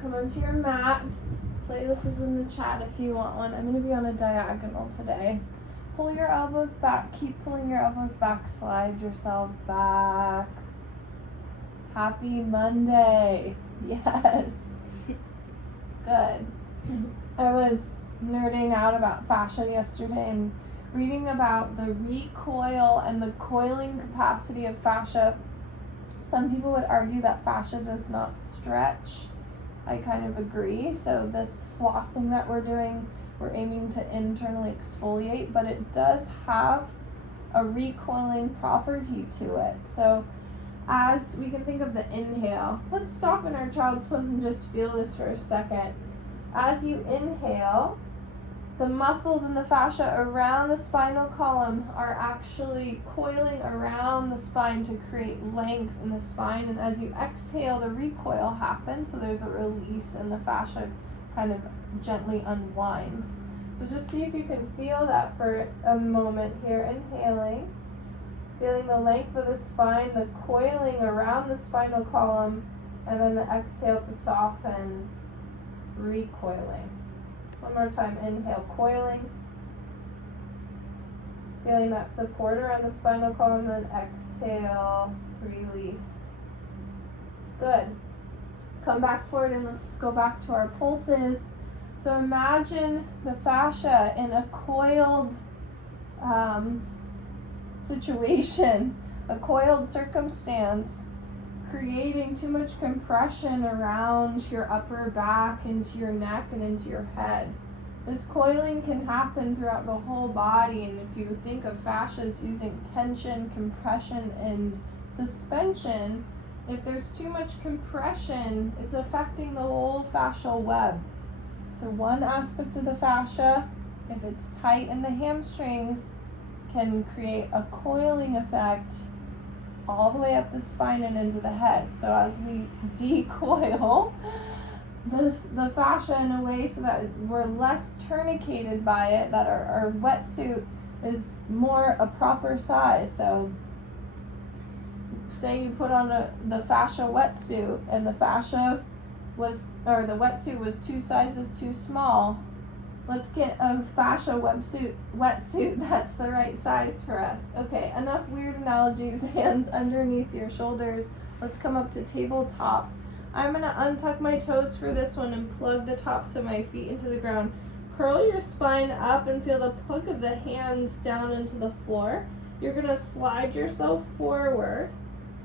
Come onto your mat. Playlist is in the chat if you want one. I'm going to be on a diagonal today. Pull your elbows back. Keep pulling your elbows back. Slide yourselves back. Happy Monday. Yes. Good. I was nerding out about fascia yesterday and reading about the recoil and the coiling capacity of fascia. Some people would argue that fascia does not stretch. I kind of agree. So this flossing that we're doing, we're aiming to internally exfoliate, but it does have a recoiling property to it. So as we can think of the inhale, let's stop in our child's pose and just feel this for a second. As you inhale, the muscles in the fascia around the spinal column are actually coiling around the spine to create length in the spine. And as you exhale, the recoil happens. So there's a release and the fascia kind of gently unwinds. So just see if you can feel that for a moment here. Inhaling, feeling the length of the spine, the coiling around the spinal column, and then the exhale to soften, recoiling. One more time, inhale, coiling, feeling that support around the spinal column, then exhale, release. Good. Come back forward and let's go back to our pulses. So imagine the fascia in a coiled situation, a coiled circumstance, creating too much compression around your upper back, into your neck, and into your head. This coiling can happen throughout the whole body, and if you think of fascia as using tension, compression, and suspension, if there's too much compression, it's affecting the whole fascial web. So one aspect of the fascia, if it's tight in the hamstrings, can create a coiling effect all the way up the spine and into the head. So as we decoil the fascia in a way so that we're less tourniqueted by it, that our wetsuit is more a proper size. So say you put on the fascia wetsuit and the wetsuit was 2 sizes too small. Let's get a fascia wetsuit that's the right size for us. Okay, enough weird analogies. Hands underneath your shoulders. Let's come up to tabletop. I'm gonna untuck my toes for this one and plug the tops of my feet into the ground. Curl your spine up and feel the plug of the hands down into the floor. You're gonna slide yourself forward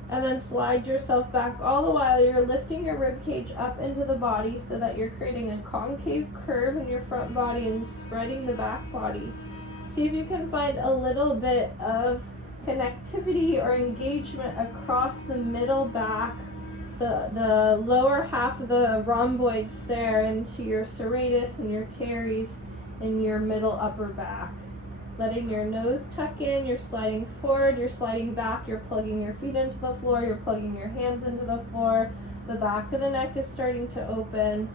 and then slide yourself back. All the while you're lifting your rib cage up into the body so that you're creating a concave curve in your front body and spreading the back body. See if you can find a little bit of connectivity or engagement across the middle back, the lower half of the rhomboids there into your serratus and your teres in your middle upper back. Letting your nose tuck in, you're sliding forward, you're sliding back, you're plugging your feet into the floor, you're plugging your hands into the floor, the back of the neck is starting to open,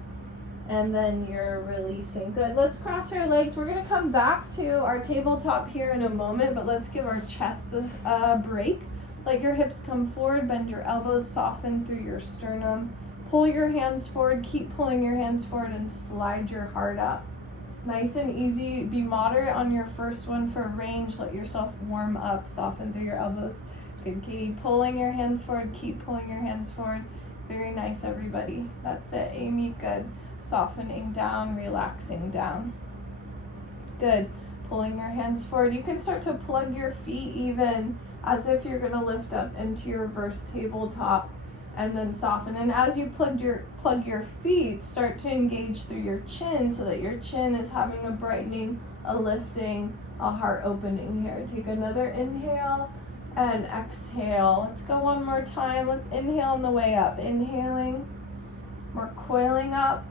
and then you're releasing. Good. Let's cross our legs. We're going to come back to our tabletop here in a moment, but let's give our chests a break. Let your hips come forward, bend your elbows, soften through your sternum. Pull your hands forward, keep pulling your hands forward, and slide your heart up. Nice and easy. Be moderate on your first one for range. Let yourself warm up. Soften through your elbows. Good, Katie. Pulling your hands forward. Keep pulling your hands forward. Very nice, everybody. That's it. Amy, good. Softening down, relaxing down. Good. Pulling your hands forward. You can start to plug your feet even as if you're going to lift up into your reverse tabletop. And then soften. And as you plug your feet, start to engage through your chin so that your chin is having a brightening, a lifting, a heart opening here. Take another inhale and exhale. Let's go one more time. Let's inhale on the way up. Inhaling, we're coiling up.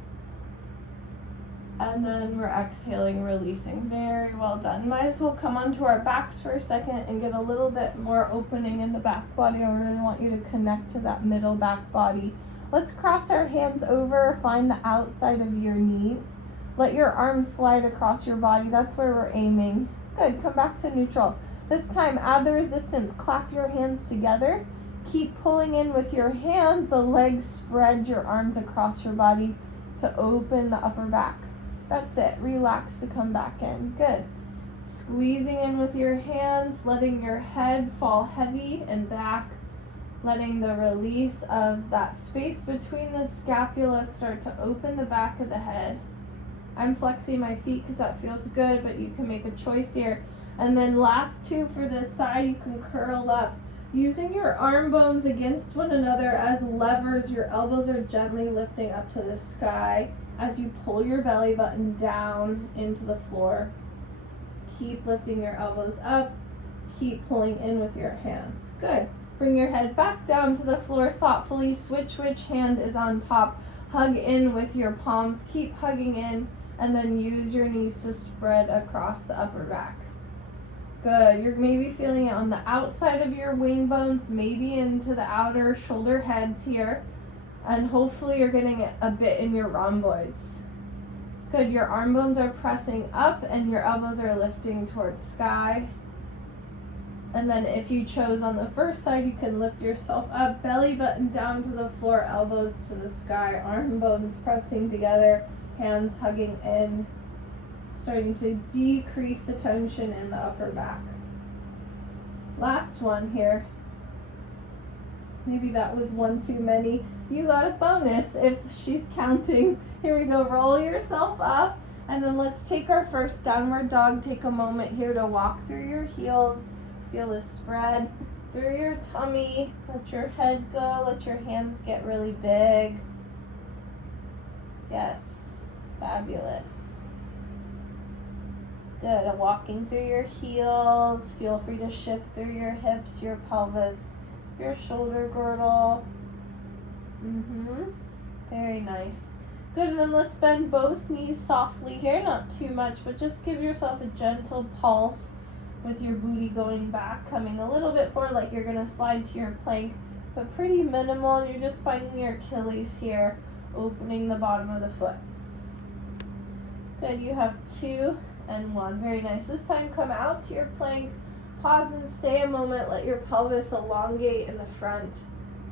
And then we're exhaling, releasing. Very well done. Might as well come onto our backs for a second and get a little bit more opening in the back body. I really want you to connect to that middle back body. Let's cross our hands over, find the outside of your knees. Let your arms slide across your body. That's where we're aiming. Good, come back to neutral. This time, add the resistance. Clap your hands together. Keep pulling in with your hands, the legs, spread your arms across your body to open the upper back. That's it. Relax to come back in. Good. Squeezing in with your hands, letting your head fall heavy and back, letting the release of that space between the scapula start to open the back of the head. I'm flexing my feet because that feels good, but you can make a choice here. And then last two for this side, you can curl up. Using your arm bones against one another as levers, your elbows are gently lifting up to the sky as you pull your belly button down into the floor. Keep lifting your elbows up. Keep pulling in with your hands. Good. Bring your head back down to the floor thoughtfully. Switch which hand is on top. Hug in with your palms. Keep hugging in, and then use your knees to spread across the upper back. Good. You're maybe feeling it on the outside of your wing bones, maybe into the outer shoulder heads here. And hopefully you're getting it a bit in your rhomboids. Good. Your arm bones are pressing up and your elbows are lifting towards sky. And then if you chose on the first side, you can lift yourself up, belly button down to the floor, elbows to the sky, arm bones pressing together, hands hugging in, starting to decrease the tension in the upper back. Last one here. Maybe that was one too many. You got a bonus if she's counting. Here we go. Roll yourself up, and then let's take our first downward dog. Take a moment here to walk through your heels. Feel the spread through your tummy. Let your head go. Let your hands get really big. Yes. Fabulous. Good. Walking through your heels. Feel free to shift through your hips, your pelvis, your shoulder girdle. Very nice. Good, and then let's bend both knees softly here, not too much, but just give yourself a gentle pulse with your booty going back, coming a little bit forward like you're gonna slide to your plank, but pretty minimal. You're just finding your Achilles here, opening the bottom of the foot. Good, you have 2 and 1, very nice. This time come out to your plank, pause and stay a moment, let your pelvis elongate in the front.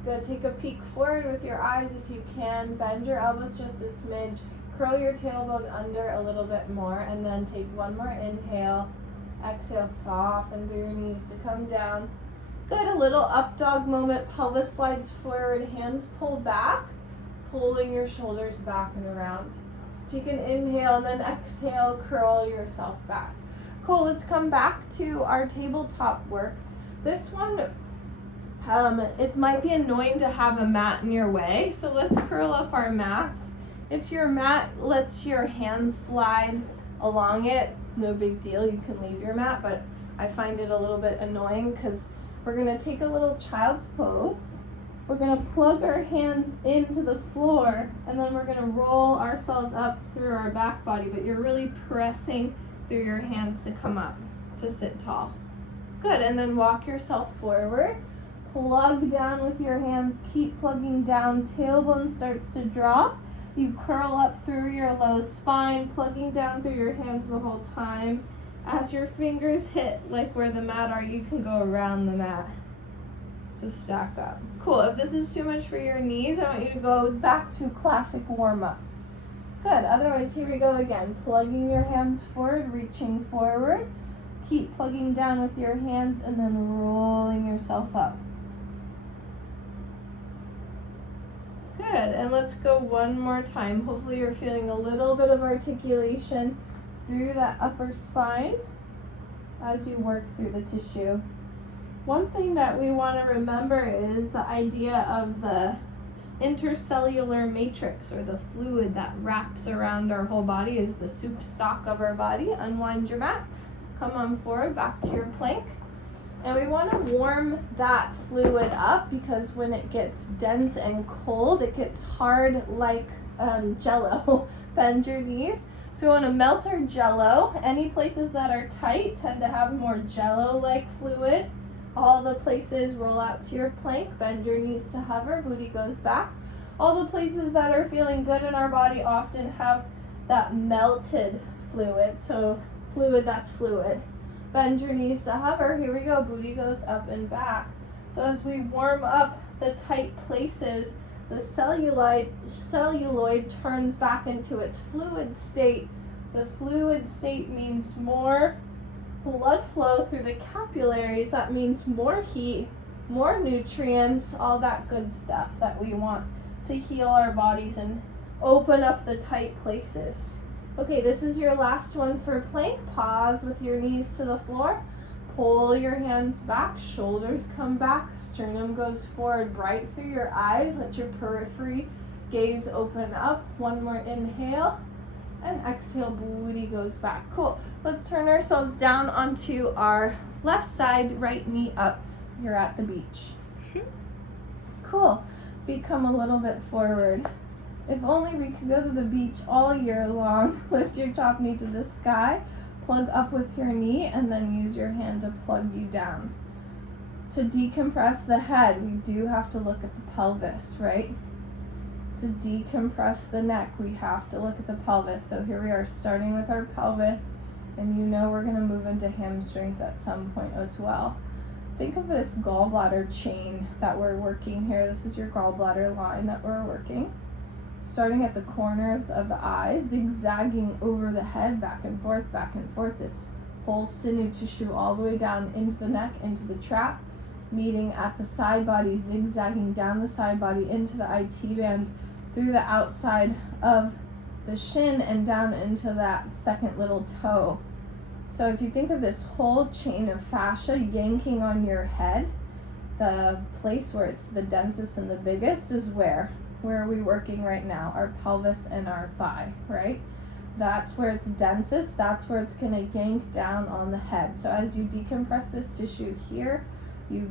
Good, take a peek forward with your eyes if you can, bend your elbows just a smidge, curl your tailbone under a little bit more, and then take one more inhale, exhale, soften through your knees to come down. Good, a little up dog moment, pelvis slides forward, hands pull back, pulling your shoulders back and around. Take an inhale and then exhale, curl yourself back. Cool, let's come back to our tabletop work. This one, it might be annoying to have a mat in your way, so let's curl up our mats. If your mat lets your hands slide along it, no big deal, you can leave your mat, but I find it a little bit annoying because we're gonna take a little child's pose. We're gonna plug our hands into the floor, and then we're gonna roll ourselves up through our back body, but you're really pressing through your hands to come up, to sit tall. Good, and then walk yourself forward. Plug down with your hands, keep plugging down, tailbone starts to drop. You curl up through your low spine, plugging down through your hands the whole time. As your fingers hit like where the mat are, you can go around the mat to stack up. Cool, if this is too much for your knees, I want you to go back to classic warm-up. Good, otherwise here we go again. Plugging your hands forward, reaching forward. Keep plugging down with your hands and then rolling yourself up. Good, and let's go one more time. Hopefully you're feeling a little bit of articulation through that upper spine as you work through the tissue. One thing that we want to remember is the idea of the intercellular matrix, or the fluid that wraps around our whole body, is the soup stock of our body. Unwind your mat, come on forward, back to your plank. And we want to warm that fluid up because when it gets dense and cold, it gets hard like jello. Bend your knees. So we want to melt our jello. Any places that are tight tend to have more jello-like fluid. All the places roll out to your plank, bend your knees to hover, booty goes back. All the places that are feeling good in our body often have that melted fluid. So fluid that's fluid. Bend your knees to hover. Here we go. Booty goes up and back. So as we warm up the tight places, the celluloid turns back into its fluid state. The fluid state means more blood flow through the capillaries. That means more heat, more nutrients, all that good stuff that we want to heal our bodies and open up the tight places. Okay, this is your last one for plank. Pause with your knees to the floor. Pull your hands back, shoulders come back, sternum goes forward right through your eyes. Let your periphery gaze open up. One more inhale, and exhale, booty goes back. Cool. Let's turn ourselves down onto our left side, right knee up. You're at the beach. Cool. Feet come a little bit forward. If only we could go to the beach all year long. Lift your top knee to the sky. Plug up with your knee and then use your hand to plug you down. To decompress the head, we do have to look at the pelvis, right? To decompress the neck, we have to look at the pelvis. So here we are starting with our pelvis, and you know we're going to move into hamstrings at some point as well. Think of this gallbladder chain that we're working here. This is your gallbladder line that we're working. Starting at the corners of the eyes, zigzagging over the head, back and forth, this whole sinew tissue all the way down into the neck, into the trap, meeting at the side body, zigzagging down the side body into the IT band, through the outside of the shin and down into that second little toe. So if you think of this whole chain of fascia yanking on your head, the place where it's the densest and the biggest is where are we working right now? Our pelvis and our thigh, right? That's where it's densest. That's where it's gonna yank down on the head. So as you decompress this tissue here, you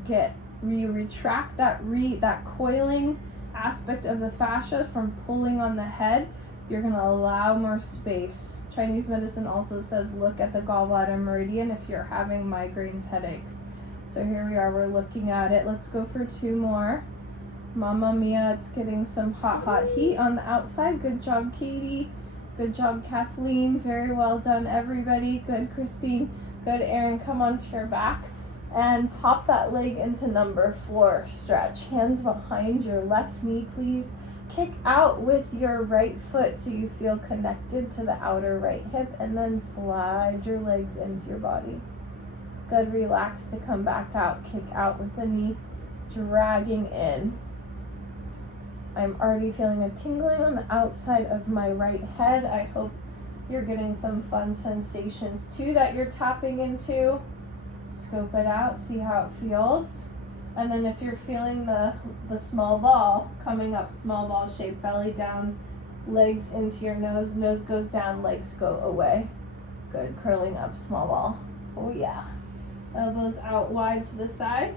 retract that coiling aspect of the fascia from pulling on the head. You're gonna allow more space. Chinese medicine also says look at the gallbladder meridian if you're having migraines, headaches. So here we are, we're looking at it. Let's go for 2 more. Mamma mia, it's getting some hot heat on the outside. Good job, Katie. Good job, Kathleen. Very well done, everybody. Good, Christine. Good, Erin. Come onto your back and pop that leg into number 4. Stretch. Hands behind your left knee, please. Kick out with your right foot so you feel connected to the outer right hip, and then slide your legs into your body. Good, relax to come back out. Kick out with the knee, dragging in. I'm already feeling a tingling on the outside of my right head. I hope you're getting some fun sensations too that you're tapping into. Scope it out, see how it feels. And then if you're feeling the small ball coming up, small ball shape, belly down, legs into your nose goes down, legs go away. Good, curling up, small ball. Oh yeah. Elbows out wide to the side,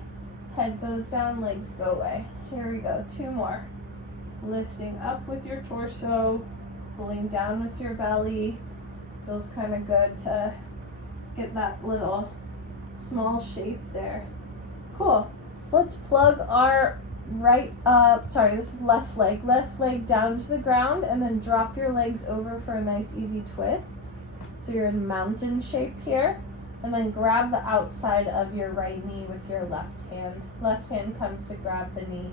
head goes down, legs go away. Here we go, 2 more. Lifting up with your torso, pulling down with your belly. Feels kind of good to get that little small shape there. Cool. Let's plug our this is left leg down to the ground, and then drop your legs over for a nice easy twist. So you're in mountain shape here, and then grab the outside of your right knee with your left hand. Left hand comes to grab the knee.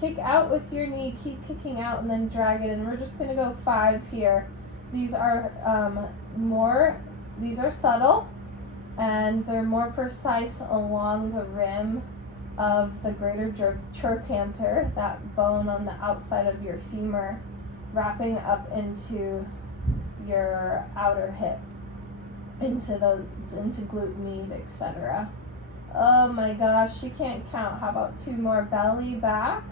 Kick out with your knee, keep kicking out, and then drag it in. We're just gonna go 5 here. These are subtle, and they're more precise along the rim of the greater trochanter, that bone on the outside of your femur, wrapping up into your outer hip, into glute med, etc. Oh my gosh, she can't count. How about 2 more? Belly back.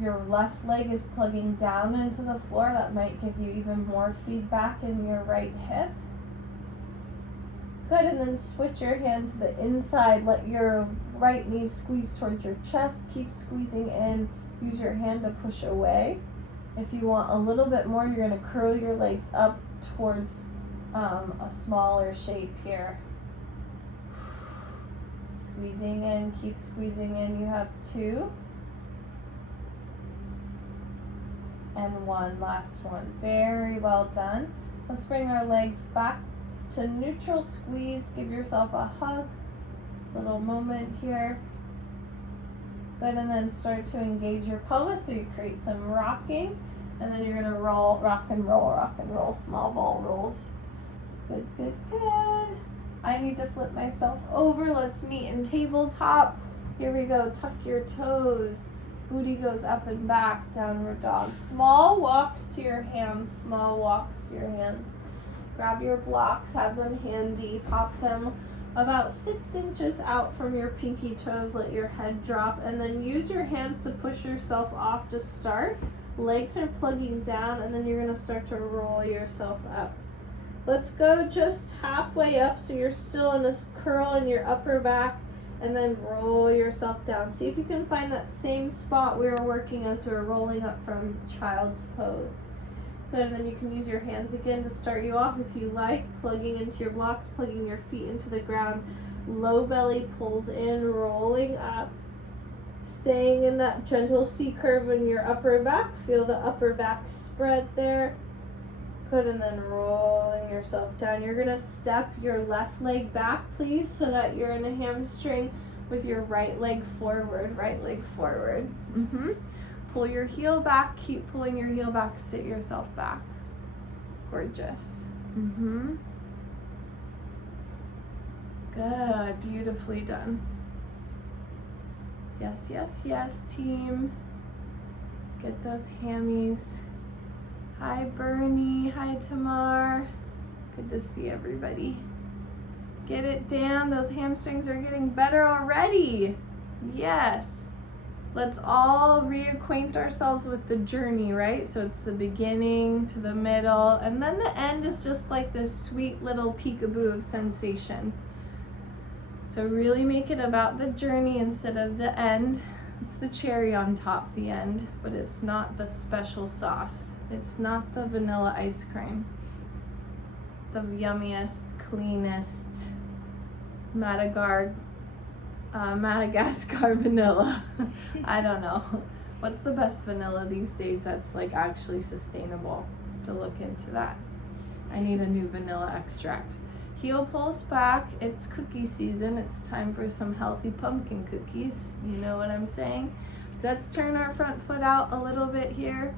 Your left leg is plugging down into the floor. That might give you even more feedback in your right hip. Good, and then switch your hand to the inside. Let your right knee squeeze towards your chest. Keep squeezing in. Use your hand to push away. If you want a little bit more, you're going to curl your legs up towards a smaller shape here. Squeezing in, keep squeezing in. You have 2. And 1, last one. Very well done. Let's bring our legs back to neutral squeeze. Give yourself a hug. Little moment here. Good, and then start to engage your pelvis so you create some rocking. And then you're gonna roll, rock and roll, small ball rolls. Good, good, good. I need to flip myself over. Let's meet in tabletop. Here we go, tuck your toes. Booty goes up and back, downward dog. Small walks to your hands, small walks to your hands. Grab your blocks, have them handy, pop them about 6 inches out from your pinky toes, let your head drop, and then use your hands to push yourself off to start. Legs are plugging down, and then you're gonna start to roll yourself up. Let's go just halfway up, so you're still in a curl in your upper back, and then roll yourself down. See if you can find that same spot we were working as we were rolling up from child's pose. Good, and then you can use your hands again to start you off if you like, plugging into your blocks, plugging your feet into the ground. Low belly pulls in, rolling up. Staying in that gentle C curve in your upper back. Feel the upper back spread there. Good, and then rolling yourself down. You're gonna step your left leg back, please, so that you're in a hamstring with your right leg forward, Pull your heel back, keep pulling your heel back, sit yourself back. Gorgeous. Good, beautifully done. Yes, yes, yes, team. Get those hammies. Hi, Bernie. Hi, Tamar. Good to see everybody. Get it, Dan. Those hamstrings are getting better already. Yes. Let's all reacquaint ourselves with the journey, right? So it's the beginning to the middle, and then the end is just like this sweet little peekaboo of sensation. So really make it about the journey instead of the end. It's the cherry on top, the end, but it's not the special sauce. It's not the vanilla ice cream. The yummiest, cleanest Madagascar vanilla. I don't know. What's the best vanilla these days that's like actually sustainable? To look into that. I need a new vanilla extract. Heel pulse back. It's cookie season. It's time for some healthy pumpkin cookies. You know what I'm saying? Let's turn our front foot out a little bit here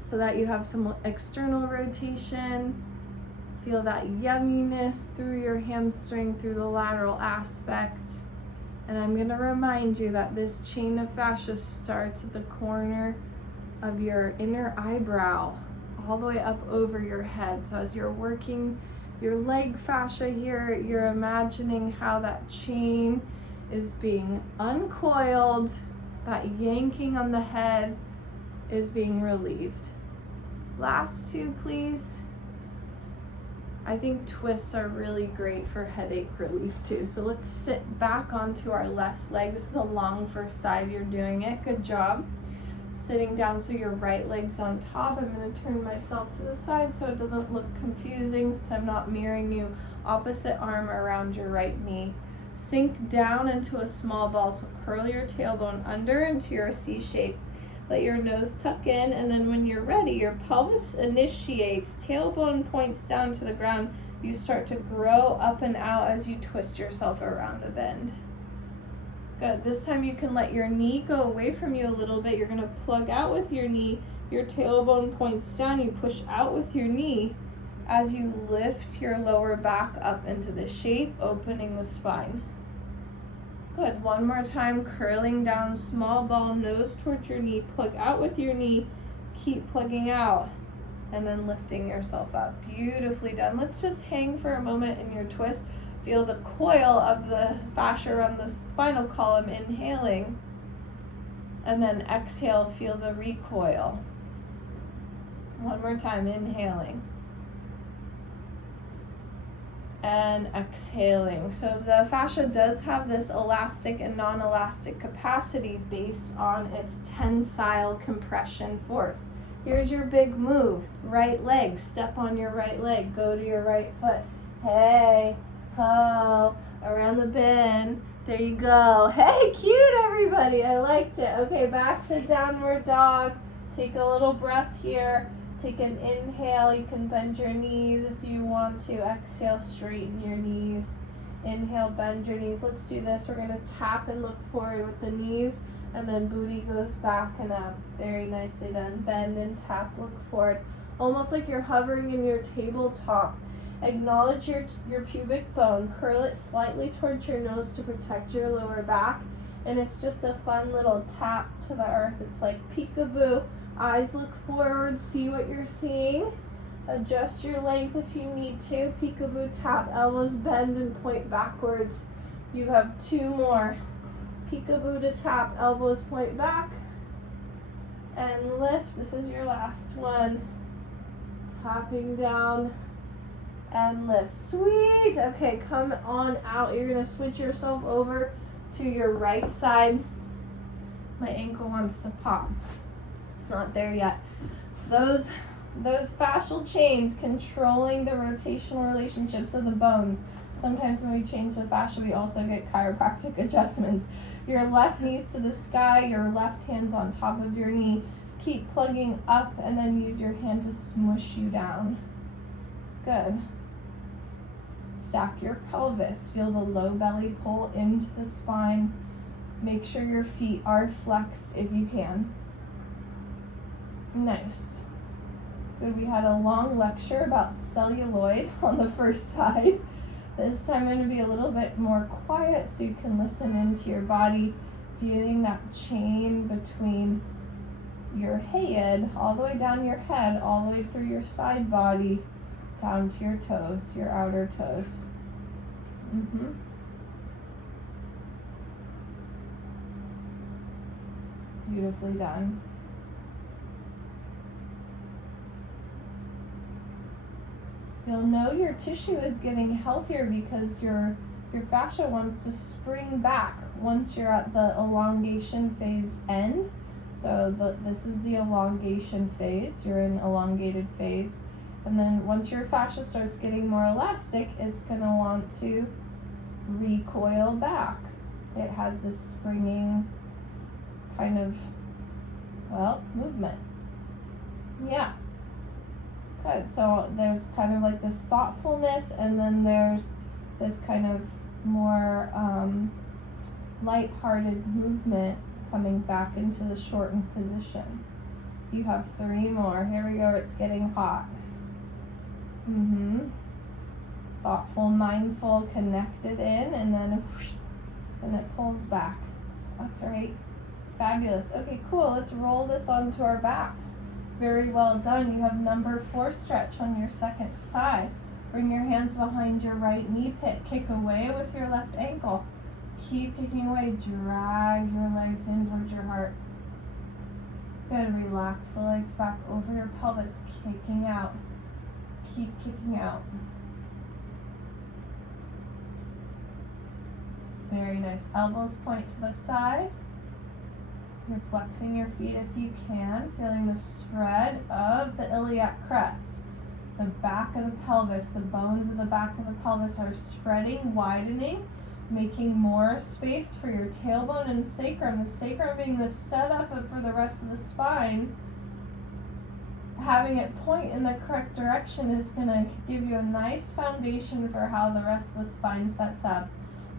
so that you have some external rotation. Feel that yumminess through your hamstring, through the lateral aspect. And I'm going to remind you that this chain of fascia starts at the corner of your inner eyebrow, all the way up over your head. So as you're working your leg fascia here, you're imagining how that chain is being uncoiled, that yanking on the head is being relieved. Last two, please. I think twists are really great for headache relief too. So let's sit back onto our left leg. This is a long first side. You're doing it. Good job. Sitting down so your right leg's on top. I'm going to turn myself to the side so it doesn't look confusing since I'm not mirroring you. Opposite arm around your right knee. Sink down into a small ball. So curl your tailbone under into your C shape. Let your nose tuck in, and then when you're ready, your pelvis initiates, tailbone points down to the ground. You start to grow up and out as you twist yourself around the bend. Good. This time you can let your knee go away from you a little bit. You're going to plug out with your knee. Your tailbone points down. You push out with your knee as you lift your lower back up into the shape, opening the spine. Good. One more time, curling down, small ball, nose towards your knee, plug out with your knee, keep plugging out, and then lifting yourself up. Beautifully done. Let's just hang for a moment in your twist. Feel the coil of the fascia around the spinal column, inhaling, and then exhale, feel the recoil. One more time, inhaling. And exhaling. So the fascia does have this elastic and non-elastic capacity based on its tensile compression force. Here's your big move. Right leg. Step on your right leg. Go to your right foot. Hey, ho, around the bend. There you go. Hey, cute everybody. I liked it. Okay, back to downward dog. Take a little breath here. Take an inhale. You can bend your knees if you want to. Exhale, straighten your knees. Inhale, bend your knees. Let's do this. We're gonna tap and look forward with the knees, and then booty goes back and up. Very nicely done. Bend and tap, look forward. Almost like you're hovering in your tabletop. Acknowledge your pubic bone. Curl it slightly towards your nose to protect your lower back. And it's just a fun little tap to the earth. It's like peekaboo. Eyes look forward, see what you're seeing. Adjust your length if you need to. Peekaboo tap, elbows bend and point backwards. You have 2 more. Peekaboo to tap, elbows point back. And lift, this is your last one. Tapping down and lift. Sweet. Okay, come on out. You're gonna switch yourself over to your right side. My ankle wants to pop. It's not there yet. Those fascial chains controlling the rotational relationships of the bones. Sometimes when we change the fascia, we also get chiropractic adjustments. Your left knee's to the sky, your left hand's on top of your knee. Keep plugging up and then use your hand to smush you down. Good. Stack your pelvis. Feel the low belly pull into the spine. Make sure your feet are flexed if you can. Nice. Good. We had a long lecture about celluloid on the first side. This time I'm going to be a little bit more quiet so you can listen into your body, feeling that chain between your head, all the way down your head, all the way through your side body, down to your toes, your outer toes. Beautifully done. You'll know your tissue is getting healthier because your fascia wants to spring back once you're at the elongation phase end. So this is the elongation phase. You're in elongated phase. And then once your fascia starts getting more elastic, it's going to want to recoil back. It has this springing kind of, movement. Yeah. Good. So there's kind of like this thoughtfulness, and then there's this kind of more light-hearted movement coming back into the shortened position. You have 3 more. Here we go. It's getting hot. Thoughtful, mindful, connected in, and then whoosh, and it pulls back. That's right. Fabulous. Okay, cool. Let's roll this onto our backs. Very well done. You have number 4 stretch on your second side. Bring your hands behind your right knee pit. Kick away with your left ankle. Keep kicking away. Drag your legs in towards your heart. Good. Relax the legs back over your pelvis. Kicking out. Keep kicking out. Very nice. Elbows point to the side. You're flexing your feet if you can, feeling the spread of the iliac crest. The back of the pelvis, the bones of the back of the pelvis are spreading, widening, making more space for your tailbone and sacrum. The sacrum being the setup for the rest of the spine. Having it point in the correct direction is going to give you a nice foundation for how the rest of the spine sets up,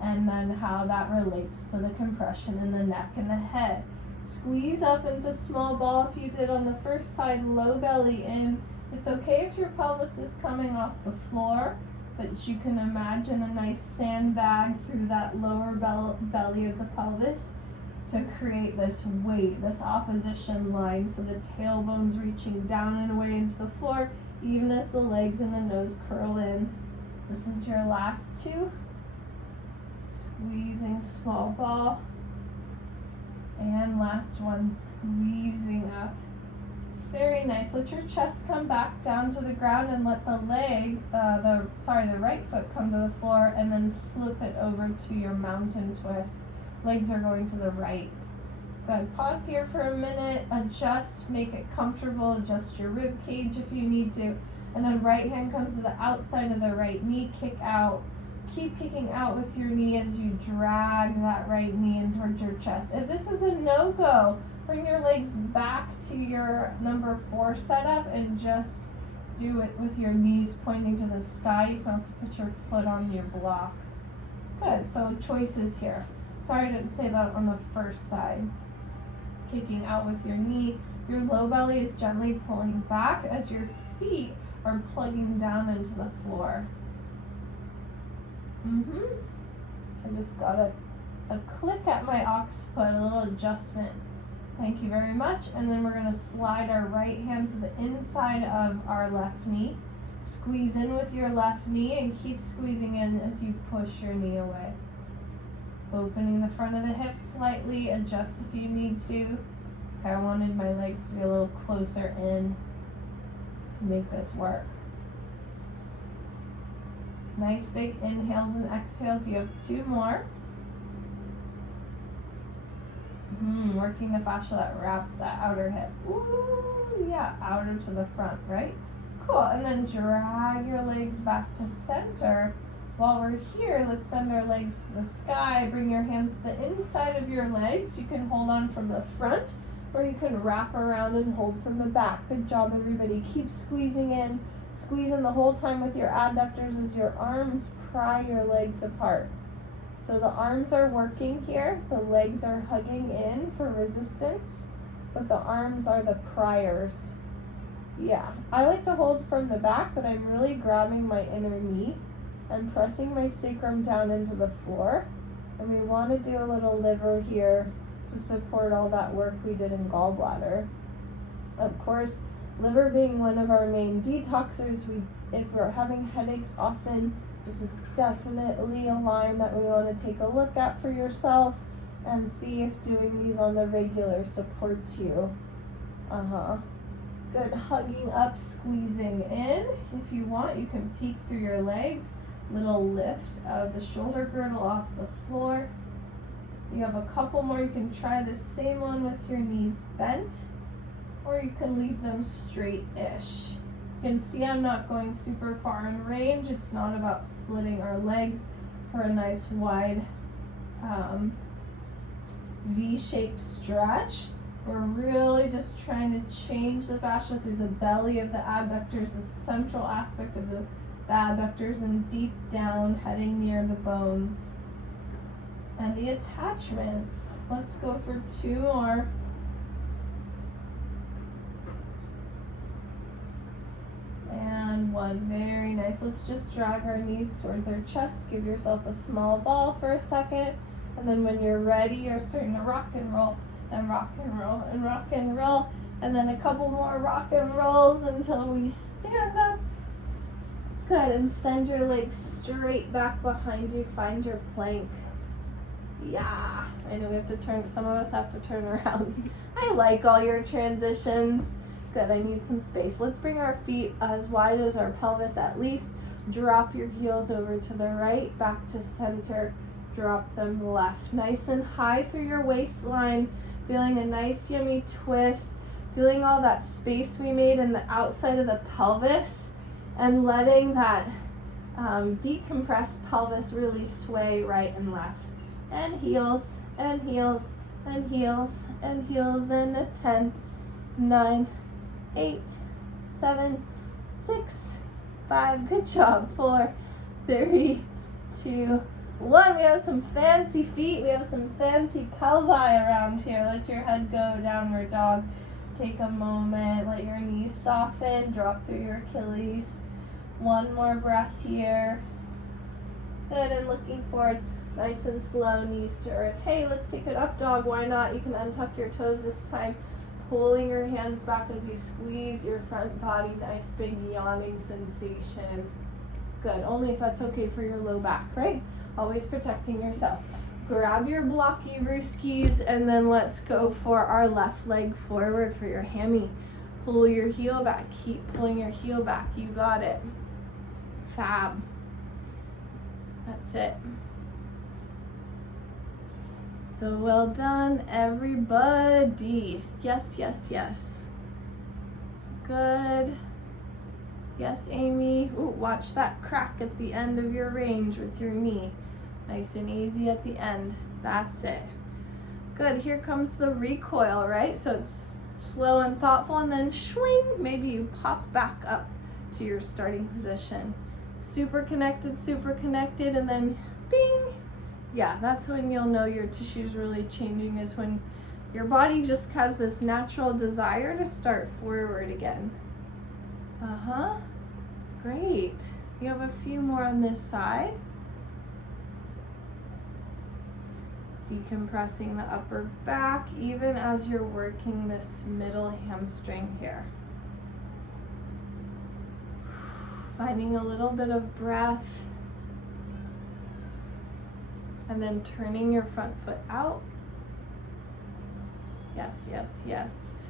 and then how that relates to the compression in the neck and the head. Squeeze up into small ball if you did on the first side, low belly in. It's okay if your pelvis is coming off the floor, but you can imagine a nice sandbag through that lower belly of the pelvis to create this weight, this opposition line, so the tailbone's reaching down and away into the floor, even as the legs and the nose curl in. This is your last 2. Squeezing small ball. And last one, squeezing up. Very nice. Let your chest come back down to the ground and let the leg, the right foot come to the floor, and then flip it over to your mountain twist. Legs are going to the right. Good. Pause here for a minute. Adjust. Make it comfortable. Adjust your rib cage if you need to. And then right hand comes to the outside of the right knee. Kick out. Keep kicking out with your knee as you drag that right knee in towards your chest. If this is a no-go, bring your legs back to your number 4 setup and just do it with your knees pointing to the sky. You can also put your foot on your block. Good, so choices here. Sorry I didn't say that on the first side. Kicking out with your knee. Your low belly is gently pulling back as your feet are plugging down into the floor. I just got a click at my occiput, a little adjustment. Thank you very much. And then we're going to slide our right hand to the inside of our left knee. Squeeze in with your left knee and keep squeezing in as you push your knee away. Opening the front of the hips slightly, adjust if you need to. Okay, I wanted my legs to be a little closer in to make this work. Nice big inhales and exhales. You have 2 more. Working the fascia that wraps that outer hip. Ooh, yeah, outer to the front, right? Cool, and then drag your legs back to center. While we're here, let's send our legs to the sky. Bring your hands to the inside of your legs. You can hold on from the front, or you can wrap around and hold from the back. Good job, everybody. Keep squeezing in. Squeeze in the whole time with your adductors as your arms pry your legs apart. So the arms are working here, the legs are hugging in for resistance, but the arms are the priors. Yeah, I like to hold from the back, but I'm really grabbing my inner knee and pressing my sacrum down into the floor. And we want to do a little liver here to support all that work we did in gallbladder. Of course, liver being one of our main detoxers, if we're having headaches often, this is definitely a line that we want to take a look at for yourself and see if doing these on the regular supports you. Good, hugging up, squeezing in. If you want, you can peek through your legs. Little lift of the shoulder girdle off the floor. You have a couple more. You can try the same one with your knees bent, or you can leave them straight-ish. You can see I'm not going super far in range. It's not about splitting our legs for a nice wide V-shaped stretch. We're really just trying to change the fascia through the belly of the adductors, the central aspect of the adductors, and deep down, heading near the bones. And the attachments. Let's go for 2 more. And 1, very nice. Let's just drag our knees towards our chest. Give yourself a small ball for a second. And then when you're ready, you're starting to rock and roll and rock and roll and rock and roll. And then a couple more rock and rolls until we stand up. Good, and send your legs straight back behind you. Find your plank. Yeah, I know we have to turn, some of us have to turn around. I like all your transitions. Good, I need some space. Let's bring our feet as wide as our pelvis at least. Drop your heels over to the right, back to center. Drop them left. Nice and high through your waistline. Feeling a nice yummy twist. Feeling all that space we made in the outside of the pelvis. And letting that decompressed pelvis really sway right and left. And heels, and heels, and heels, and heels in a 10, 9, 8, 7, 6, 5, good job, 4, 3, 2, 1. We have some fancy feet, we have some fancy pelvi around here. Let your head go, downward dog. Take a moment, let your knees soften, drop through your Achilles. 1 more breath here. Good, and looking forward, nice and slow, knees to earth. Hey, let's take an up dog, why not? You can untuck your toes this time. Pulling your hands back as you squeeze your front body, nice big yawning sensation. Good, only if that's okay for your low back, right? Always protecting yourself. Grab your blocky rooskies and then let's go for our left leg forward for your hammy. Pull your heel back, keep pulling your heel back, you got it. Fab. That's it. So well done, everybody. Yes, yes, yes. Good. Yes, Amy. Ooh, watch that crack at the end of your range with your knee. Nice and easy at the end. That's it. Good, here comes the recoil, right? So it's slow and thoughtful, and then swing. Maybe you pop back up to your starting position. Super connected, and then bing, Yeah, that's when you'll know your tissue's really changing, is when your body just has this natural desire to start forward again. Great. You have a few more on this side. Decompressing the upper back even as you're working this middle hamstring here. Finding a little bit of breath. And then turning your front foot out. Yes, yes, yes.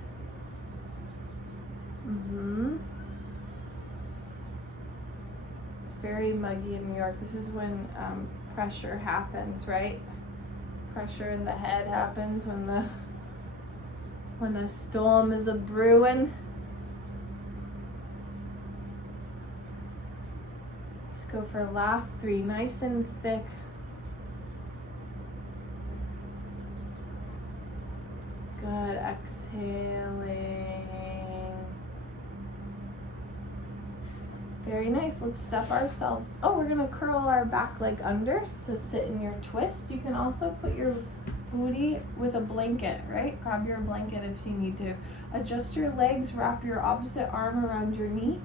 It's very muggy in New York. This is when pressure happens, right? Pressure in the head happens when the storm is a brewing. Let's go for last 3, nice and thick. Good, exhaling. Very nice. Let's step ourselves. Oh, we're gonna curl our back leg under, so sit in your twist. You can also put your booty with a blanket, right? Grab your blanket if you need to. Adjust your legs, wrap your opposite arm around your knee,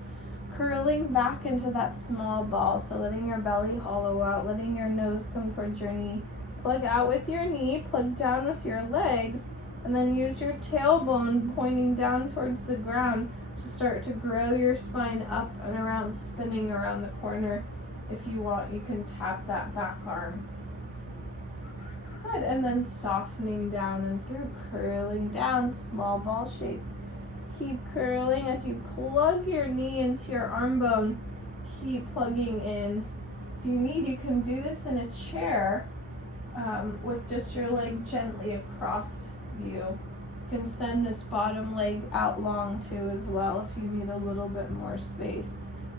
curling back into that small ball. So letting your belly hollow out, letting your nose come towards your knee. Plug out with your knee, plug down with your legs, and then use your tailbone pointing down towards the ground to start to grow your spine up and around, spinning around the corner. If you want, you can tap that back arm. Good, and then softening down and through, curling down, small ball shape. Keep curling as you plug your knee into your arm bone. Keep plugging in. If you need, you can do this in a chair with just your leg gently across you. You can send this bottom leg out long too as well if you need a little bit more space.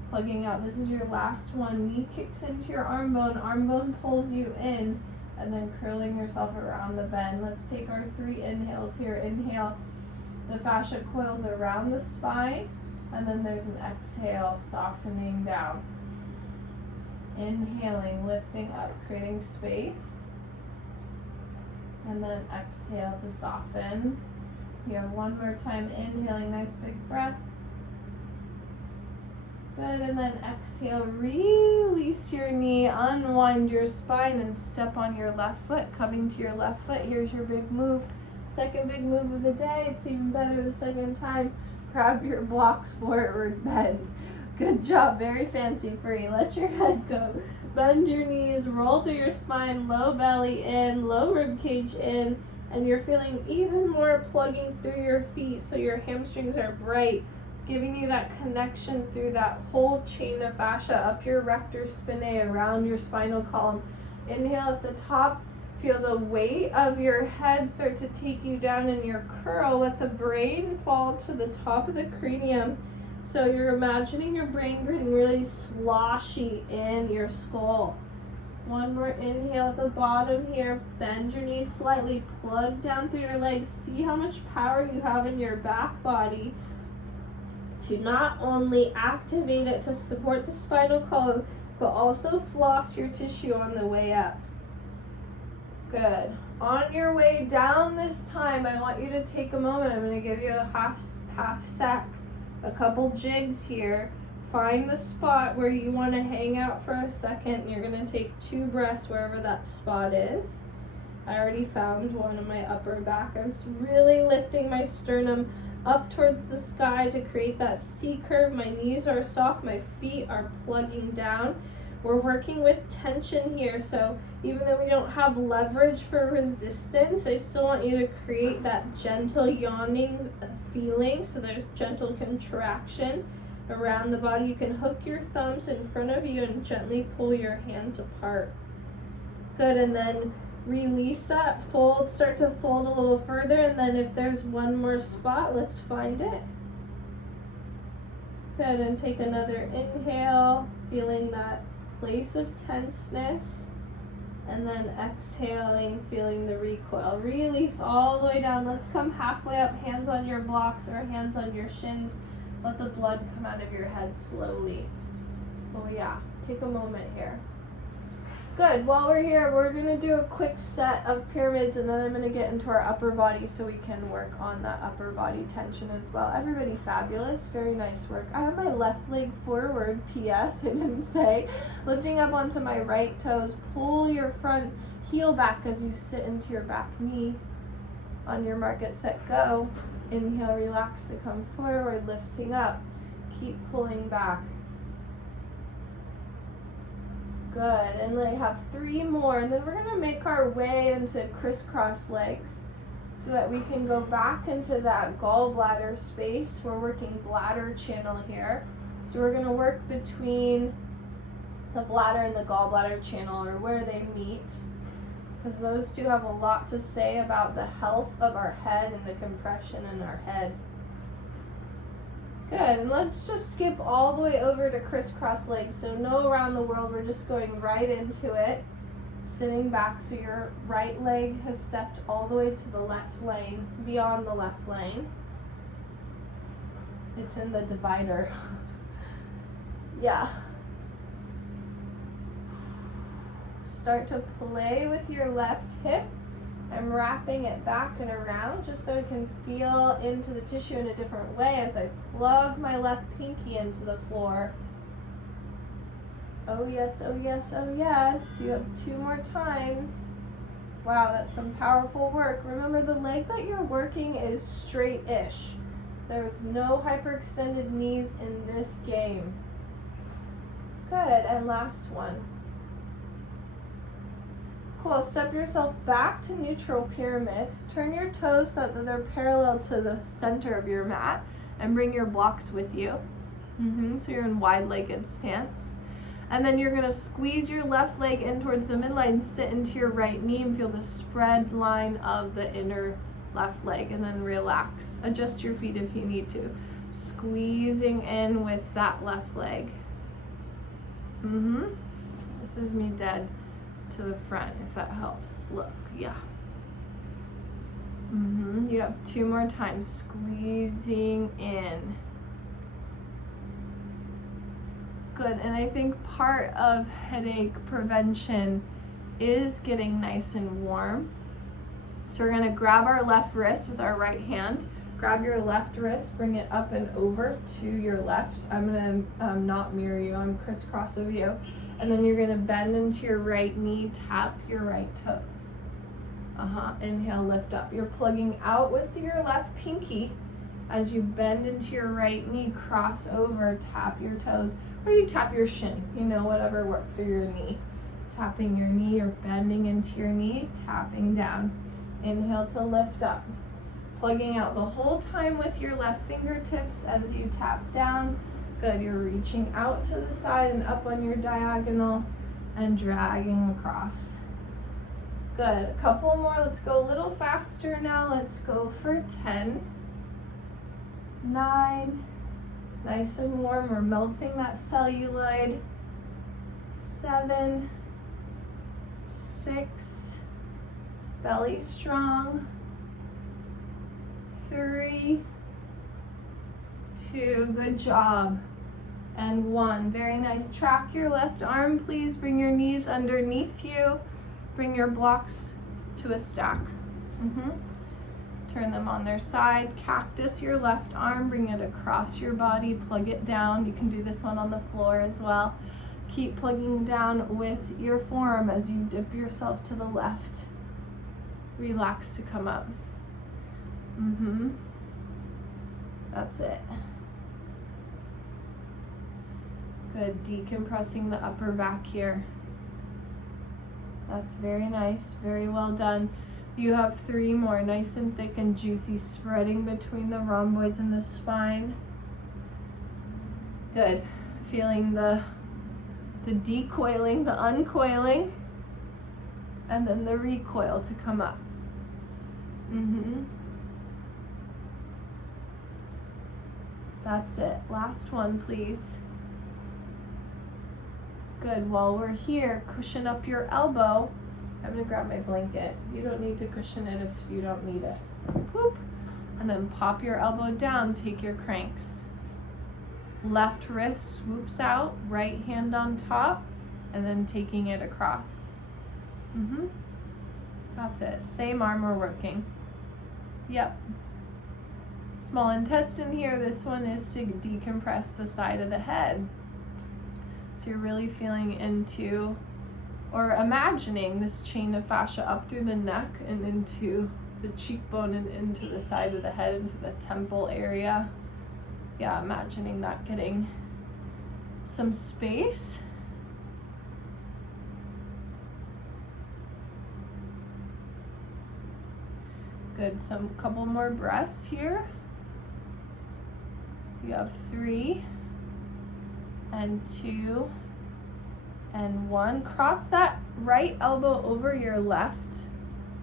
Plugging out. This is your last one. Knee kicks into your arm bone pulls you in, and then curling yourself around the bend. Let's take our 3 inhales here. Inhale, the fascia coils around the spine, and then there's an exhale, softening down. Inhaling, lifting up, creating space. And then exhale to soften. You have one more time, inhaling, nice big breath. Good, and then exhale, release your knee, unwind your spine, and step on your left foot, coming to your left foot. Here's your big move. Second big move of the day. It's even better the second time. Grab your blocks forward, bend. Good job, very fancy for you. Let your head go. Bend your knees, roll through your spine, low belly in, low rib cage in, and you're feeling even more plugging through your feet so your hamstrings are bright, giving you that connection through that whole chain of fascia up your rector spinae, around your spinal column. Inhale at the top, feel the weight of your head start to take you down in your curl. Let the brain fall to the top of the cranium. So you're imagining your brain getting really sloshy in your skull. One more inhale at the bottom here. Bend your knees slightly, plug down through your legs. See how much power you have in your back body to not only activate it to support the spinal column, but also floss your tissue on the way up. Good. On your way down this time, I want you to take a moment. I'm going to give you a half sec. A couple jigs here. Find the spot where you want to hang out for a second. You're going to take 2 breaths wherever that spot is. I already found one in my upper back. I'm really lifting my sternum up towards the sky to create that C curve. My knees are soft. My feet are plugging down. We're working with tension here, so even though we don't have leverage for resistance, I still want you to create that gentle yawning feeling, so there's gentle contraction around the body. You can hook your thumbs in front of you and gently pull your hands apart. Good, and then release that, fold, start to fold a little further, and then if there's one more spot, let's find it. Good, and take another inhale, feeling that place of tenseness, and then exhaling, feeling the recoil. Release all the way down. Let's come halfway up, hands on your blocks or hands on your shins. Let the blood come out of your head slowly. Oh yeah, take a moment here. Good. While we're here, we're going to do a quick set of pyramids, and then I'm going to get into our upper body so we can work on that upper body tension as well. Everybody fabulous. Very nice work. I have my left leg forward, P.S. I didn't say. Lifting up onto my right toes. Pull your front heel back as you sit into your back knee. On your mark, get set, go. Inhale, relax to come forward, lifting up. Keep pulling back. Good, and I have 3 more, and then we're going to make our way into crisscross legs so that we can go back into that gallbladder space. We're working bladder channel here. So we're going to work between the bladder and the gallbladder channel, or where they meet, because those two have a lot to say about the health of our head and the compression in our head. Good, and let's just skip all the way over to crisscross legs. So no around the world, we're just going right into it. Sitting back so your right leg has stepped all the way to the left lane, beyond the left lane. It's in the divider. Yeah. Start to play with your left hip. I'm wrapping it back and around just so I can feel into the tissue in a different way as I plug my left pinky into the floor. Oh yes, oh yes, oh yes. You have 2 more times. Wow, that's some powerful work. Remember, the leg that you're working is straight-ish. There's no hyperextended knees in this game. Good, and last one. Cool, step yourself back to neutral pyramid. Turn your toes so that they're parallel to the center of your mat, and bring your blocks with you. So you're in wide-legged stance. And then you're gonna squeeze your left leg in towards the midline, sit into your right knee, and feel the spread line of the inner left leg, and then relax. Adjust your feet if you need to. Squeezing in with that left leg. This is me dead to the front, if that helps. Look, yeah. You have 2 more times, squeezing in. Good, and I think part of headache prevention is getting nice and warm. So we're gonna grab our left wrist with our right hand. Grab your left wrist, bring it up and over to your left. I'm gonna not mirror you, I'm crisscross of you. And then you're gonna bend into your right knee, tap your right toes. Inhale, lift up. You're plugging out with your left pinky as you bend into your right knee, cross over, tap your toes, or you tap your shin, whatever works, or your knee. Tapping your knee or bending into your knee, tapping down. Inhale to lift up. Plugging out the whole time with your left fingertips as you tap down. Good, you're reaching out to the side and up on your diagonal and dragging across. Good, a couple more. Let's go a little faster now. Let's go for 10, 9, nice and warm. We're melting that celluloid. 7, 6, belly strong. 3, 2, good job. And 1, very nice. Track your left arm, please. Bring your knees underneath you. Bring your blocks to a stack. Turn them on their side. Cactus your left arm, bring it across your body, plug it down. You can do this one on the floor as well. Keep plugging down with your forearm as you dip yourself to the left. Relax to come up. That's it. Good, decompressing the upper back here. That's very nice, very well done. You have 3 more, nice and thick and juicy, spreading between the rhomboids and the spine. Good, feeling the decoiling, the uncoiling, and then the recoil to come up. That's it. Last one, please. Good. While we're here, cushion up your elbow. I'm going to grab my blanket. You don't need to cushion it if you don't need it. Whoop. And then pop your elbow down. Take your cranks. Left wrist swoops out. Right hand on top. and then taking it across. That's it. Same arm we're working. Yep. Small intestine here. This one is to decompress the side of the head. So you're really feeling into or imagining this chain of fascia up through the neck and into the cheekbone and into the side of the head, into the temple area. Yeah, imagining that getting some space. Good, couple more breaths here. You have 3 and 2 and 1. Cross that right elbow over your left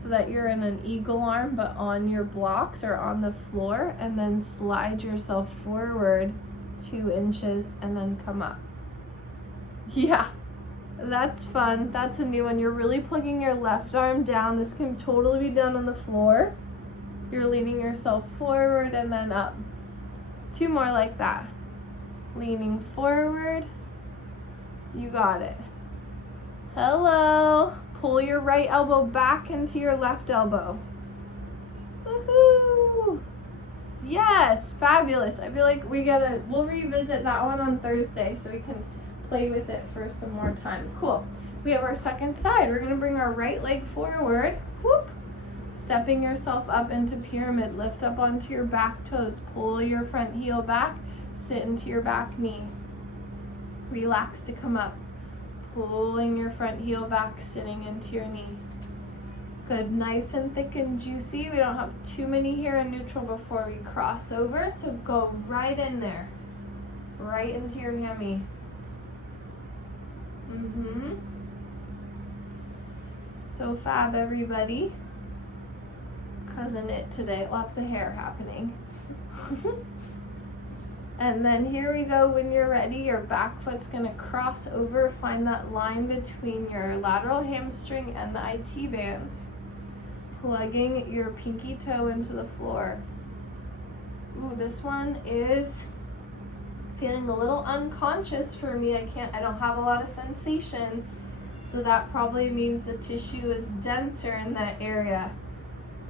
so that you're in an eagle arm but on your blocks or on the floor, and then slide yourself forward 2 inches and then come up. Yeah, that's fun. That's a new one. You're really plugging your left arm down. This can totally be done on the floor. You're leaning yourself forward and then up. 2 more like that. Leaning forward. You got it. Hello. Pull your right elbow back into your left elbow. Woohoo! Yes, fabulous. I feel like we'll revisit that one on Thursday so we can play with it for some more time. Cool. We have our second side. We're gonna bring our right leg forward. Whoop. Stepping yourself up into pyramid. Lift up onto your back toes. Pull your front heel back. Sit into your back knee. Relax to come up. Pulling your front heel back, sitting into your knee. Good, nice and thick and juicy. We don't have too many here in neutral before we cross over, so go right in there. Right into your hammy. So fab, everybody. Cousin it today, lots of hair happening. And then here we go. When you're ready, your back foot's gonna cross over. Find that line between your lateral hamstring and the IT band. Plugging your pinky toe into the floor. Ooh, this one is feeling a little unconscious for me. I don't have a lot of sensation. So that probably means the tissue is denser in that area.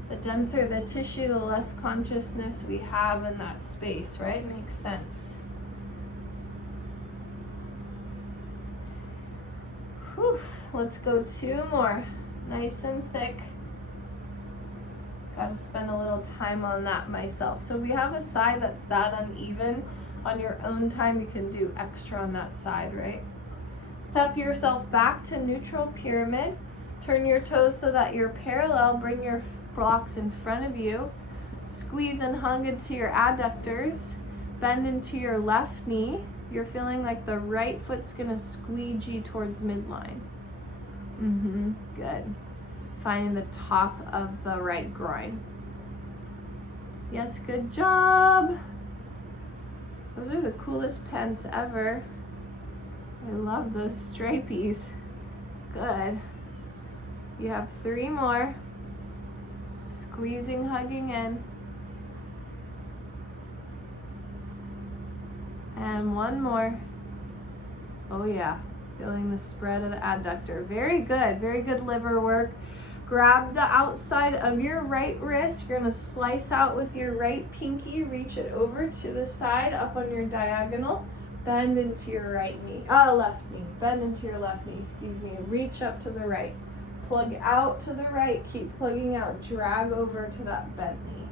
The denser the tissue, the less consciousness we have in that space, right? Makes sense. Whew. Let's go 2 more. Nice and thick. Got to spend a little time on that myself. So we have a side that's that uneven. On your own time, you can do extra on that side, right? Step yourself back to neutral pyramid. Turn your toes so that you're parallel. Bring your blocks in front of you. Squeeze and hug into your adductors. Bend into your left knee. You're feeling like the right foot's gonna squeegee towards midline. Good. Finding the top of the right groin. Yes, good job. Those are the coolest pants ever. I love those stripies. Good. You have 3 more. Squeezing, hugging in. And 1 more. Oh yeah, feeling the spread of the adductor. Very good liver work. Grab the outside of your right wrist. You're gonna slice out with your right pinky, reach it over to the side, up on your diagonal. Bend into your left knee. Bend into your left knee, excuse me. Reach up to the right. Plug out to the right, keep plugging out, drag over to that bent knee.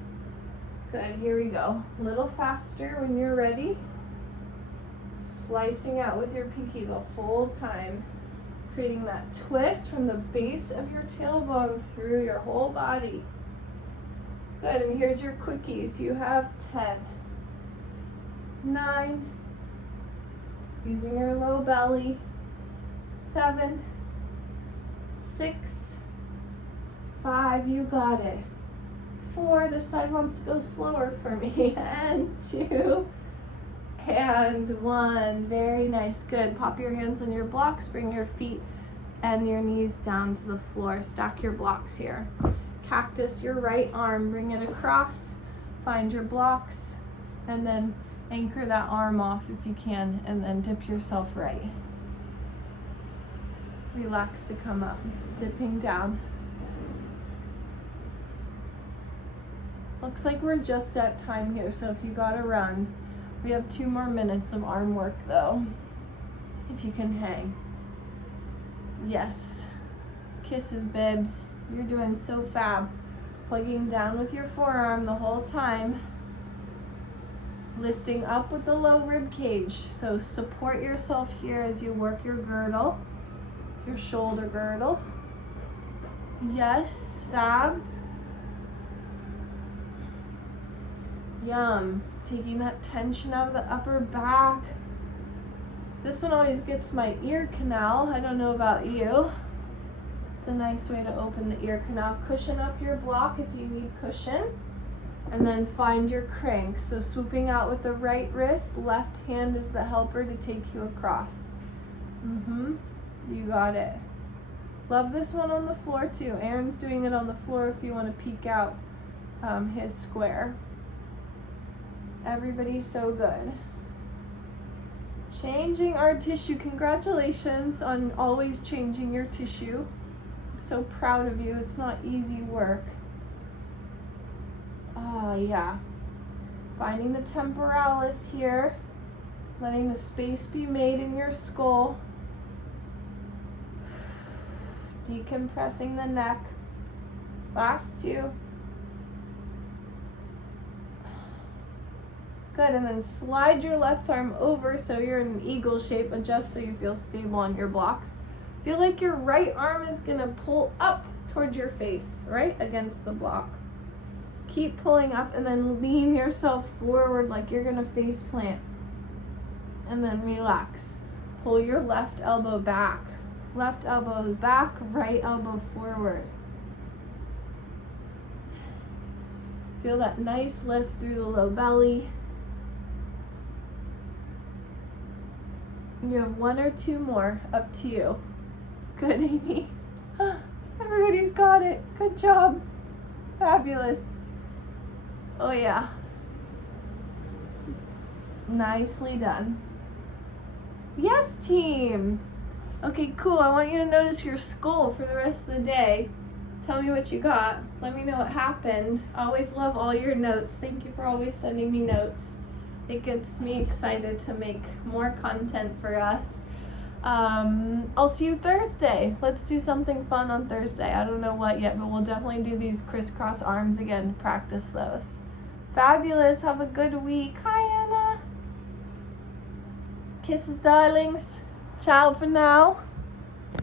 Good, here we go. A little faster when you're ready. Slicing out with your pinky the whole time, creating that twist from the base of your tailbone through your whole body. Good, and here's your quickies. You have 10, 9, using your low belly, 7, 6, 5, you got it. 4, this side wants to go slower for me, and 2, and 1. Very nice, good. Pop your hands on your blocks, bring your feet and your knees down to the floor. Stack your blocks here. Cactus your right arm, bring it across, find your blocks, and then anchor that arm off if you can, and then dip yourself right. Relax to come up, dipping down. Looks like we're just at time here, so if you gotta run, we have 2 more minutes of arm work though, if you can hang. Yes. Kisses, bibs. You're doing so fab. Plugging down with your forearm the whole time. Lifting up with the low rib cage. So support yourself here as you work your girdle, your shoulder girdle. Yes, fab. Yum. Taking that tension out of the upper back. This one always gets my ear canal. I don't know about you. It's a nice way to open the ear canal. Cushion up your block if you need cushion. And then find your crank. So swooping out with the right wrist, left hand is the helper to take you across. You got it. Love this one on the floor too. Aaron's doing it on the floor if you want to peek out his square. Everybody's so good. Changing our tissue. Congratulations on always changing your tissue. I'm so proud of you. It's not easy work. Yeah. Finding the temporalis here. Letting the space be made in your skull. Decompressing the neck. Last 2. Good, and then slide your left arm over so you're in an eagle shape. Adjust so you feel stable on your blocks. Feel like your right arm is gonna pull up towards your face, right against the block. Keep pulling up and then lean yourself forward like you're gonna face plant. And then relax. Pull your left elbow back. Left elbow back, right elbow forward. Feel that nice lift through the low belly. You have 1 or 2 more, up to you. Good, Amy. Everybody's got it. Good job. Fabulous. Oh yeah. Nicely done. Yes, team. Okay, cool. I want you to notice your skull for the rest of the day. Tell me what you got. Let me know what happened. I always love all your notes. Thank you for always sending me notes. It gets me excited to make more content for us. I'll see you Thursday. Let's do something fun on Thursday. I don't know what yet, but we'll definitely do these crisscross arms again to practice those. Fabulous. Have a good week. Hi, Anna. Kisses, darlings. Ciao for now.